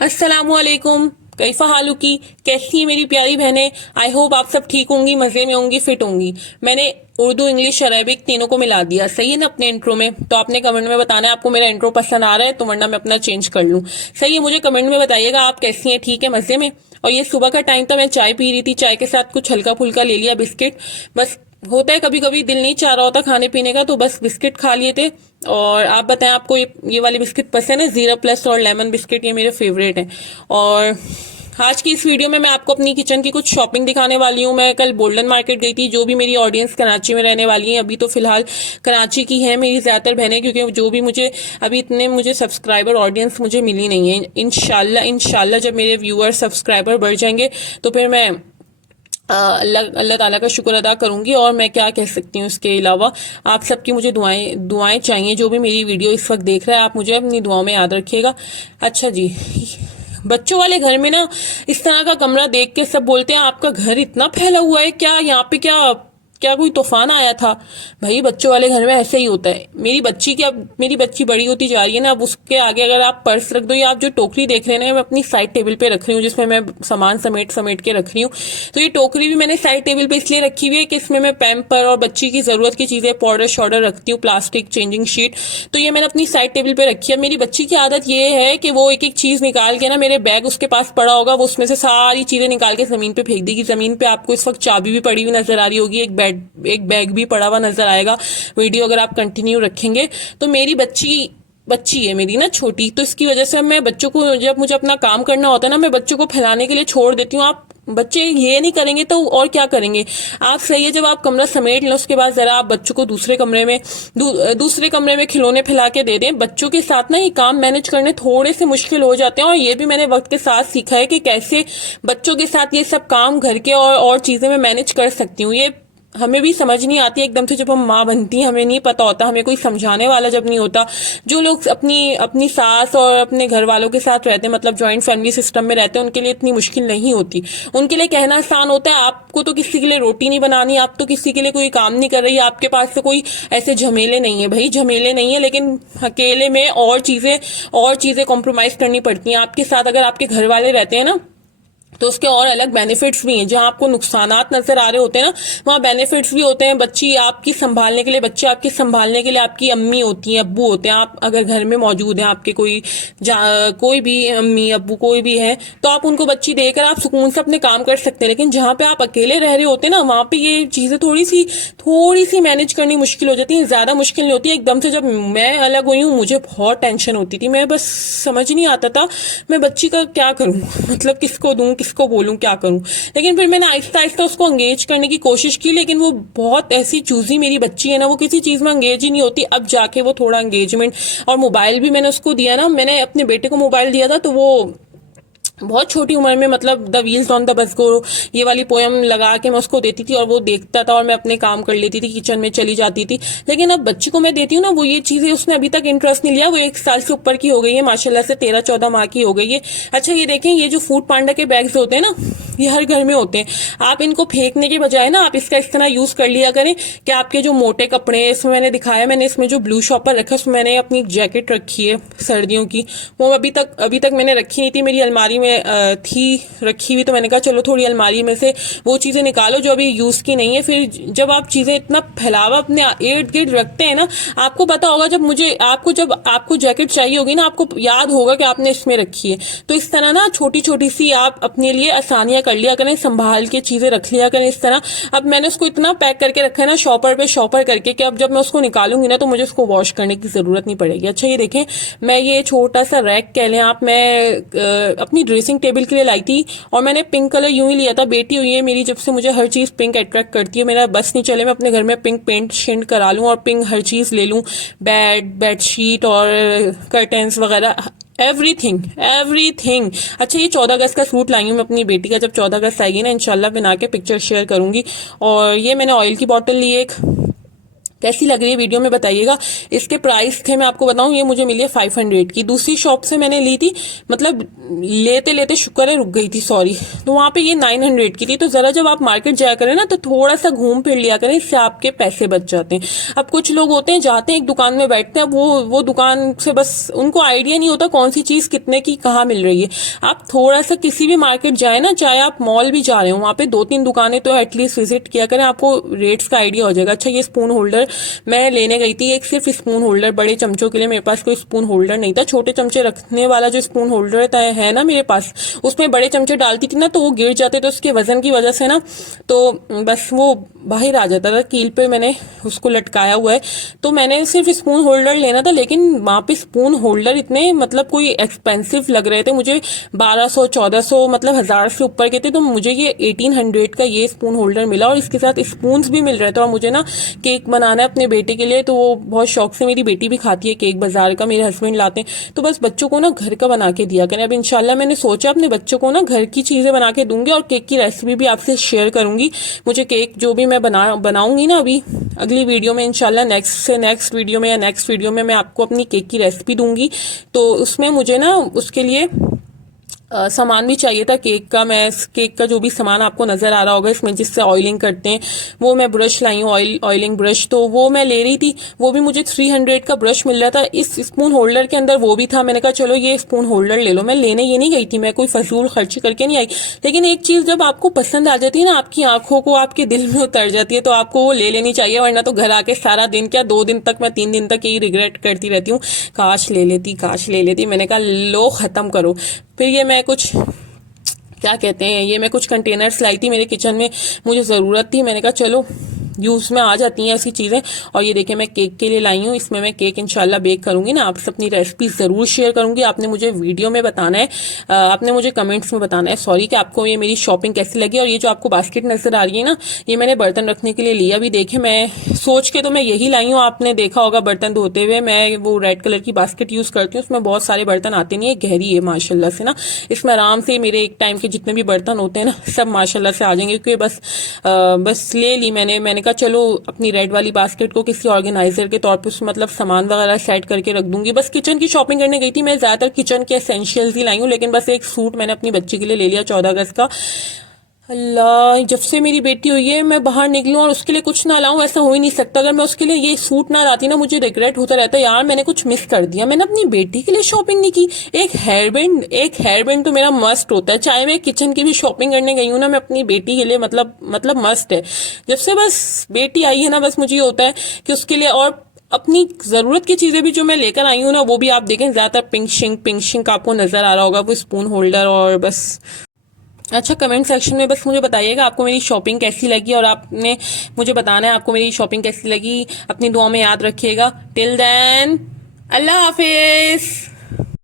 अस्सलामुअलैकुम। कैफा हालू की, कैसी है मेरी प्यारी बहनें। आई होप आप सब ठीक होंगी, मजे में होंगी, फिट होंगी। मैंने उर्दू, इंग्लिश, अरेबिक तीनों को मिला दिया, सही है ना अपने इंट्रो में। तो आपने कमेंट में बताना है आपको मेरा इंट्रो पसंद आ रहा है, तो वरना मैं अपना चेंज कर लूँ। सही है, मुझे कमेंट में बताइएगा आप कैसी हैं, ठीक है, मजे में। और ये सुबह का टाइम था, मैं चाय पी रही थी, चाय के साथ कुछ हल्का फुल्का ले लिया, बिस्किट। बस होता है कभी कभी दिल नहीं चाह रहा होता खाने पीने का, तो बस बिस्किट खा लिए थे। और आप बताएं, आपको ये वाले बिस्किट पसंद है? जीरा प्लस और लेमन बिस्किट, ये मेरे फेवरेट हैं। और आज की इस वीडियो में मैं आपको अपनी किचन की कुछ शॉपिंग दिखाने वाली हूँ। मैं कल गोल्डन मार्केट गई थी। जो भी मेरी ऑडियंस कराची में रहने वाली है, अभी तो फिलहाल कराची की है मेरी ज्यादातर बहनें, क्योंकि जो भी मुझे सब्सक्राइबर ऑडियंस मुझे मिली नहीं है। इंशाल्लाह जब मेरे व्यूअर सब्सक्राइबर बढ़ जाएंगे तो फिर मैं अल्लाह ताला का शुक्र अदा करूंगी। और मैं क्या कह सकती हूँ इसके अलावा, आप सबकी मुझे दुआएं चाहिए। जो भी मेरी वीडियो इस वक्त देख रहा है, आप मुझे अपनी दुआओं में याद रखिएगा। अच्छा जी, बच्चों वाले घर में ना इस तरह का कमरा देख के सब बोलते हैं आपका घर इतना फैला हुआ है क्या, यहाँ पे क्या क्या कोई तूफान आया था? भाई बच्चों वाले घर में ऐसे ही होता है। मेरी बच्ची बड़ी होती जा रही है ना, अब उसके आगे अगर आप पर्स रख दो, या आप जो टोकरी देख रहे हैं ना, मैं अपनी साइड टेबल पे रख रही हूँ, जिसमें मैं सामान समेट समेट के रख रही हूँ। तो ये टोकरी भी मैंने साइड टेबल पे इसलिए रखी हुई है कि इसमें मैं पैम्पर और बच्ची की जरूरत की चीजें, पाउडर शॉर्डर रखती हूँ, प्लास्टिक, चेंजिंग शीट। तो ये मैंने अपनी साइड टेबल पे रखी है। मेरी बच्ची की आदत ये है कि वो एक एक चीज निकाल के ना, मेरे बैग उसके पास पड़ा होगा, वो उसमें से सारी चीजें निकाल के जमीन पे फेंक देगी। जमीन पे आपको इस वक्त चाबी भी पड़ी हुई नजर आ रही होगी, एक बैग भी पड़ा हुआ नजर आएगा। वीडियो अगर आप कंटिन्यू रखेंगे तो मेरी बच्ची है मेरी ना छोटी, तो इसकी वजह से मैं बच्चों को, जब मुझे अपना काम करना होता है ना, मैं बच्चों को फैलाने के लिए छोड़ देती हूँ। आप बच्चे ये नहीं करेंगे तो और क्या करेंगे आप? सही है, जब आप कमरा समेट लें उसके बाद जरा आप बच्चों को दूसरे कमरे में खिलौने फैला के दे दें। बच्चों के साथ ना ये काम मैनेज करने थोड़े से मुश्किल हो जाते हैं, और ये भी मैंने वक्त के साथ सीखा है कि कैसे बच्चों के साथ ये सब काम घर के और चीजें मैं मैनेज कर सकती हूँ। ये हमें भी समझ नहीं आती एकदम से, जब हम माँ बनती हैं हमें नहीं पता होता, हमें कोई समझाने वाला जब नहीं होता। जो लोग अपनी अपनी सास और अपने घर वालों के साथ रहते हैं, मतलब जॉइंट फैमिली सिस्टम में रहते हैं, उनके लिए इतनी मुश्किल नहीं होती। उनके लिए कहना आसान होता है। आपको तो किसी के लिए रोटी नहीं बनानी, आप तो किसी के लिए कोई काम नहीं कर रही, आपके पास तो कोई ऐसे झमेले नहीं है। भाई झमेले नहीं है, लेकिन अकेले में और चीजें कॉम्प्रोमाइज करनी पड़ती हैं आपके साथ। अगर आपके घर वाले रहते हैं ना, तो उसके और अलग बेनिफिट्स भी हैं। जहां आपको नुकसानात नजर आ रहे होते हैं ना, वहां बेनिफिट्स भी होते हैं। बच्चे आपकी संभालने के लिए आपकी अम्मी होती हैं, अब्बू होते हैं। आप अगर घर में मौजूद हैं, आपके कोई भी अम्मी अब्बू कोई भी है, तो आप उनको बच्ची देकर आप सुकून से अपने काम कर सकते हैं। लेकिन जहां पे आप अकेले रह रहे होते हैं ना, वहां पे ये चीजें थोड़ी सी मैनेज करनी मुश्किल हो जाती है। ज्यादा मुश्किल नहीं होती है एकदम से। जब मैं अलग हुई हूँ, मुझे बहुत टेंशन होती थी। मैं बस समझ नहीं आता था मैं बच्ची का क्या करूं, मतलब किसको दूं, किसको बोलूं, क्या करूं। लेकिन फिर मैंने आहिस्ता आहिस्ता उसको एंगेज करने की कोशिश की, लेकिन वो बहुत ऐसी चूजी मेरी बच्ची है ना, वो किसी चीज में एंगेज ही नहीं होती। अब जाके वो थोड़ा एंगेजमेंट, और मोबाइल भी मैंने उसको दिया ना, मैंने अपने बेटे को मोबाइल दिया था, तो वो बहुत छोटी उम्र में, मतलब the wheels on the bus को ये वाली पोयम लगा के मैं उसको देती थी, और वो देखता था और मैं अपने काम कर लेती थी, किचन में चली जाती थी। लेकिन अब बच्ची को मैं देती हूँ ना, वो ये चीजें उसने अभी तक इंटरेस्ट नहीं लिया। वो 1 साल से ऊपर की हो गई है, माशाल्लाह से 13-14 माह की हो गई है। अच्छा ये देखें, ये जो फूड पांडा के बैग्स होते हैं ना, ये हर घर में होते हैं। आप इनको फेंकने के बजाय ना, आप इसका इस तरह यूज कर लिया करें कि आपके जो मोटे कपड़े, इसमें मैंने दिखाया, मैंने इसमें जो ब्लू शॉपर रखा, उसमें मैंने अपनी जैकेट रखी है सर्दियों की। वो अभी तक मैंने रखी नहीं थी, मेरी अलमारी में थी रखी हुई, तो मैंने कहा चलो थोड़ी अलमारी में से वो चीजें निकालो जो अभी यूज की नहीं है। फिर जब आप चीजें इतना फैलावा अपने इर्द गिर्द रखते हैं ना, आपको पता होगा जब आपको जैकेट चाहिए होगी ना, आपको याद होगा कि आपने इसमें रखी है। तो इस तरह ना छोटी छोटी सी आप अपने लिए आसानियां कर लिया करें, संभाल के चीजें रख लिया करें इस तरह। अब मैंने उसको इतना पैक करके रखा है ना, शॉपर करके, कि अब जब मैं उसको निकालूंगी ना, तो मुझे उसको वॉश करने की जरूरत नहीं पड़ेगी। अच्छा ये देखें, मैं ये छोटा सा रैक कह लें आप, मैं अपनी ड्रेसिंग टेबल के लिए लाई थी, और मैंने पिंक कलर यूं ही लिया था। बेटी हुई है मेरी, जब से मुझे हर चीज पिंक अट्रैक्ट करती है। मेरा बस नहीं चले मैं अपने घर में पिंक पेंट शेंट करा लूं और पिंक हर चीज ले लूं, बेडशीट और कर्टन्स वगैरह, एवरीथिंग। अच्छा ये 14 अगस्त का सूट लाई हूँ मैं अपनी बेटी का। जब 14 अगस्त आएगी ना, इंशाल्लाह बना के पिक्चर शेयर करूंगी। और ये मैंने ऑयल की बॉटल ली एक, कैसी लग रही है वीडियो में बताइएगा। इसके प्राइस थे मैं आपको बताऊं, ये मुझे मिली है 500 की। दूसरी शॉप से मैंने ली थी, मतलब लेते लेते शुक्र है रुक गई थी, सॉरी, तो वहां पे ये 900 की थी। तो जरा जब आप मार्केट जाया करें ना तो थोड़ा सा घूम फिर लिया करें, इससे आपके पैसे बच जाते हैं। अब कुछ लोग होते हैं जाते हैं एक दुकान में बैठते हैं, अब वो दुकान से बस उनको आइडिया नहीं होता कौन सी चीज कितने की कहाँ मिल रही है। आप थोड़ा सा किसी भी मार्केट जाए ना, चाहे आप मॉल भी जा रहे हो, वहां पे 2-3 दुकानें तो एटलीस्ट विजिट किया करें, आपको रेट्स का आइडिया हो जाएगा। अच्छा, ये स्पून होल्डर मैं लेने गई थी, एक सिर्फ स्पून होल्डर बड़े चमचों के लिए, मेरे पास कोई स्पून होल्डर नहीं था। छोटे चमचे रखने वाला जो स्पून होल्डर है ना मेरे पास, उसमें बड़े चमचे डालती थी ना तो वो गिर जाते, तो उसके वजन की वजह से ना तो बस वो बाहर आ जाता था। कील पे मैंने उसको लटकाया हुआ है, तो मैंने सिर्फ स्पून होल्डर लेना था, लेकिन वहां पे स्पून होल्डर इतने मतलब कोई एक्सपेंसिव लग रहे थे मुझे, 1200-1400 मतलब 1000 से ऊपर के थे। तो मुझे ये 1800 का ये स्पून होल्डर मिला और इसके साथ स्पून भी मिल रहे थे। और मुझे ना केक बनाना है अपने बेटे के लिए, तो वो बहुत शौक से, मेरी बेटी भी खाती है केक बाजार का, मेरे हस्बैंड लाते हैं। तो बस बच्चों को ना घर का बना के दिया करें। अब इंशाल्लाह मैंने सोचा अपने बच्चों को ना घर की चीजें बना के दूंगी और केक की रेसिपी भी आपसे शेयर करूंगी। मुझे केक जो भी मैं बनाऊंगी ना अभी अगली वीडियो में इंशाल्लाह, नेक्स्ट वीडियो में या नेक्स्ट वीडियो में मैं आपको अपनी केक की रेसिपी दूंगी। तो उसमें मुझे ना उसके लिए सामान भी चाहिए था केक का। मैं केक का जो भी सामान आपको नजर आ रहा होगा इसमें जिससे ऑयलिंग करते हैं, वो मैं ब्रश लाई हूँ, ऑयलिंग ब्रश, तो वो मैं ले रही थी। वो भी मुझे 300 का ब्रश मिल रहा था। इस स्पून होल्डर के अंदर वो भी था। मैंने कहा चलो ये स्पून होल्डर ले लो। मैं लेने ये नहीं गई थी, मैं कोई फजूल खर्ची करके नहीं आई, लेकिन एक चीज जब आपको पसंद आ जाती है ना, आपकी आंखों को आपके दिल में उतर जाती है, तो आपको वो ले लेनी चाहिए। वरना तो घर आके सारा दिन क्या 2 दिन तक, मैं 3 दिन तक यही रिग्रेट करती रहती हूँ, काश ले लेती, काश ले लेती। मैंने कहा लो खत्म करो। फिर ये मैं कुछ क्या कहते हैं, ये मैं कुछ कंटेनर्स लाई थी मेरे किचन में, मुझे ज़रूरत थी, मैंने कहा चलो यूज़ में आ जाती हैं ऐसी चीज़ें। और ये देखिए मैं केक के लिए लाई हूँ, इसमें मैं केक इंशाल्लाह बेक करूंगी ना, आपसे अपनी रेसिपी ज़रूर शेयर करूंगी। आपने मुझे वीडियो में बताना है, आपने मुझे कमेंट्स में बताना है सॉरी, कि आपको ये मेरी शॉपिंग कैसी लगी। और ये जो आपको बास्केट नज़र आ रही है ना, ये मैंने बर्तन रखने के लिए लिया। भी देखे मैं सोच के तो मैं यही लाई हूँ, आपने देखा होगा बर्तन धोते हुए, मैं वो रेड कलर की बास्केट यूज़ करती हूँ, उसमें बहुत सारे बर्तन आते नहीं है, गहरी है माशाल्लाह से ना, इसमें आराम से मेरे एक टाइम के जितने भी बर्तन होते हैं ना सब माशाल्लाह से आ जाएंगे। क्योंकि बस ले ली मैंने कहा चलो अपनी रेड वाली बास्केट को किसी ऑर्गेनाइजर के तौर पे उसमें मतलब सामान वगैरह सेट करके रख दूंगी। बस किचन की शॉपिंग करने गई थी मैं, ज्यादातर किचन के एसेंशियल्स ही लाई हूँ, लेकिन बस एक सूट मैंने अपनी बच्ची के लिए ले लिया 14 अगस्त का। अल्लाह, जब से मेरी बेटी हुई है मैं बाहर निकलूं और उसके लिए कुछ ना लाऊं, ऐसा हो ही नहीं सकता। अगर मैं उसके लिए ये सूट ना लाती ना, मुझे रिग्रेट होता रहता यार मैंने कुछ मिस कर दिया, मैंने अपनी बेटी के लिए शॉपिंग नहीं की। एक हेयर बैंड तो मेरा मस्ट होता है, चाहे मैं किचन की भी शॉपिंग करने गई हूँ ना, मैं अपनी बेटी के लिए मतलब मस्ट है। जब से बस बेटी आई है ना, बस मुझे ये होता है कि उसके लिए, और अपनी जरूरत की चीजें भी जो मैं लेकर आई हूँ ना, वो भी आप देखें ज्यादातर पिंक शिंक आपको नजर आ रहा होगा, वो स्पून होल्डर और बस। अच्छा, कमेंट सेक्शन में बस मुझे बताइएगा आपको मेरी शॉपिंग कैसी लगी, और आपने मुझे बताना है आपको मेरी शॉपिंग कैसी लगी। अपनी दुआ में याद रखिएगा। टिल देन, अल्लाह हाफिज।